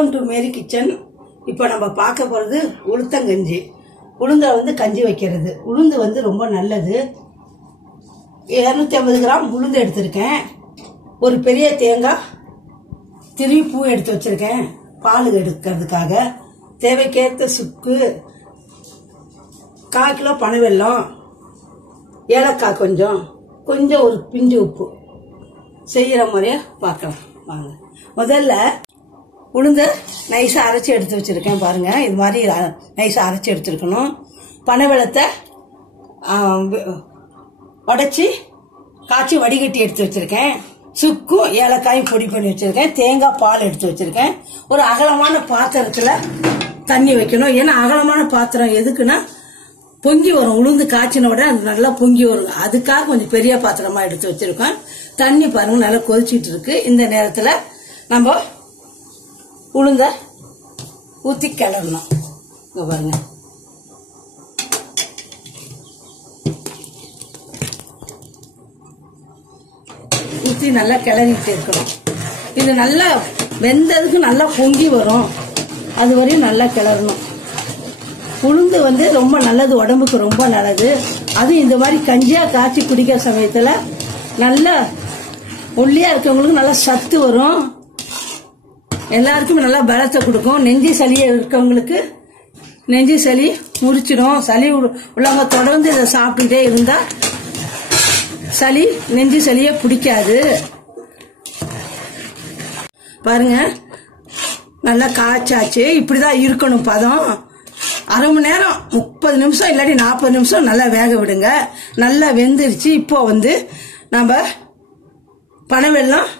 Welcome to marry kitchen. இப்போ நம்ம பார்க்க போகிறது உளுத்தங்கஞ்சி. உளுந்தை வந்து கஞ்சி வைக்கிறது. உளுந்து வந்து ரொம்ப நல்லது. 250 கிராம் உளுந்து எடுத்திருக்கேன். ஒரு பெரிய தேங்காய் திருவி பூ எடுத்து வச்சிருக்கேன் பால் எடுக்கிறதுக்காக. தேவைக்கேற்ற சுக்கு, 1/4 கிலோ பனவெல்லம், ஏலக்காய் கொஞ்சம் ஒரு பிஞ்சு உப்பு. செய்கிற முறைய பார்க்கலாம் வாங்க. முதல்ல உளுந்த நைஸாக அரைச்சி எடுத்து வச்சுருக்கேன் பாருங்கள். இது மாதிரி நைஸாக அரைச்சி எடுத்துருக்கணும். பனவெல்லத்தை உடச்சி காய்ச்சி வடிகட்டி எடுத்து வச்சுருக்கேன். சுக்கும் ஏலக்காயும் பொடி பண்ணி வச்சுருக்கேன். தேங்காய் பால் எடுத்து வச்சுருக்கேன். ஒரு அகலமான பாத்திரத்தில் தண்ணி வைக்கணும். ஏன்னா அகலமான பாத்திரம் எதுக்குன்னா பொங்கி வரும். உளுந்து காய்ச்சின உடனே அது நல்லா பொங்கி வரும். அதுக்காக கொஞ்சம் பெரிய பாத்திரமா எடுத்து வச்சிருக்கோம். தண்ணி பாருங்க நல்லா கொதிச்சிட்டு இருக்கு. இந்த நேரத்தில் நம்ம உளுந்த ஊற்றி கிளறணும். இங்க பாருங்க. ஊற்றி நல்லா கிளறிட்டு இருக்கணும். இது நல்லா வெந்ததுக்கு நல்லா பொங்கி வரும். அது வரையும் நல்லா கிளறணும். உளுந்து வந்து ரொம்ப நல்லது, உடம்புக்கு ரொம்ப நல்லது. அதுவும் இந்த மாதிரி கஞ்சியா காய்ச்சி குடிக்கிற சமயத்துல நல்லா ஒல்லியா இருக்கவங்களுக்கு நல்லா சத்து வரும். எல்லாருக்கும் நல்லா பலத்தை கொடுக்கும். நெஞ்சு சளி இருக்கவங்களுக்கு நெஞ்சு சளி முறிச்சிடும். சளி உள்ளவங்க தொடர்ந்து இதை சாப்பிட்டுட்டே இருந்தா சளி நெஞ்சு சளியே பிடிக்காது. பாருங்க நல்லா காய்ச்சாச்சு. இப்படிதான் இருக்கணும் பதம். அரை மணி நேரம் 30 நிமிஷம் இல்லாட்டி 40 நிமிஷம் நல்லா வேக விடுங்க. நல்லா வெந்துருச்சு. இப்போ வந்து நம்ம பனவெல்லம்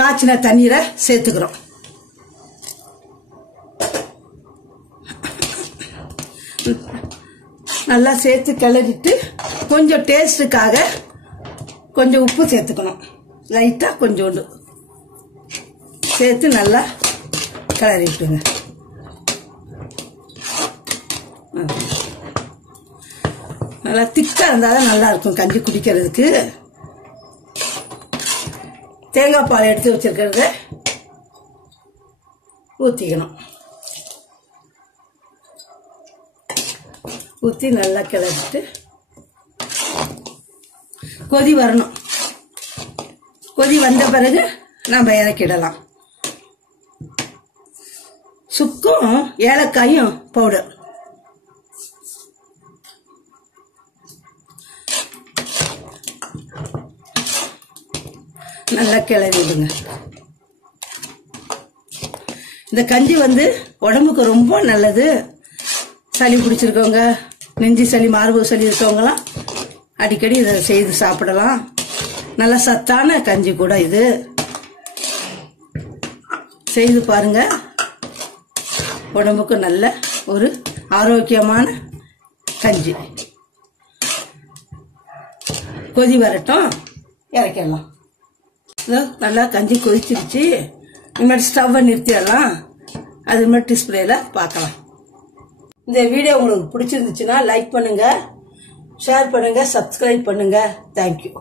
காய்ச்சின தண்ணீரை சேர்த்துக்கிறோம். நல்லா சேர்த்து கிளறிட்டு கொஞ்சம் டேஸ்டுக்காக கொஞ்சம் உப்பு சேர்த்துக்கணும். லைட்டா கொஞ்சோண்டு சேர்த்து நல்லா கிளறிட்டுங்க. நல்லா திக்கா இருந்தாதான் நல்லா இருக்கும் கஞ்சி குடிக்கிறதுக்கு. தேங்காய் பால் எடுத்து வச்சிருக்கிறத ஊற்றிக்கணும். ஊற்றி நல்லா கிளறிட்டு கொதி வரணும். கொதி வந்த பிறகு நம்ம இறக்கிடலாம். சுக்கும் ஏலக்காயும் பவுடர் நல்லா கிளறிடுங்க. இந்த கஞ்சி வந்து உடம்புக்கு ரொம்ப நல்லது. சளி பிடிச்சிருக்கவங்க, நெஞ்சு சளி, மார்பு சளி இருக்கவங்கலாம் அடிக்கடி இதை செய்து சாப்பிடலாம். நல்ல சத்தான கஞ்சி கூட இது. செய்து பாருங்க. உடம்புக்கு நல்ல ஒரு ஆரோக்கியமான கஞ்சி. கொதி வரட்டும், இறக்கிடலாம். நல்லா கஞ்சி கொதிச்சிருச்சு. இனிமேல் ஸ்டவ்வை நிறுத்திடலாம். அது மாதிரி டிஸ்பிளேல பார்க்கலாம். இந்த வீடியோ உங்களுக்கு பிடிச்சிருந்துச்சுன்னா லைக் பண்ணுங்க, ஷேர் பண்ணுங்க, சப்ஸ்கிரைப் பண்ணுங்க. தேங்க்யூ.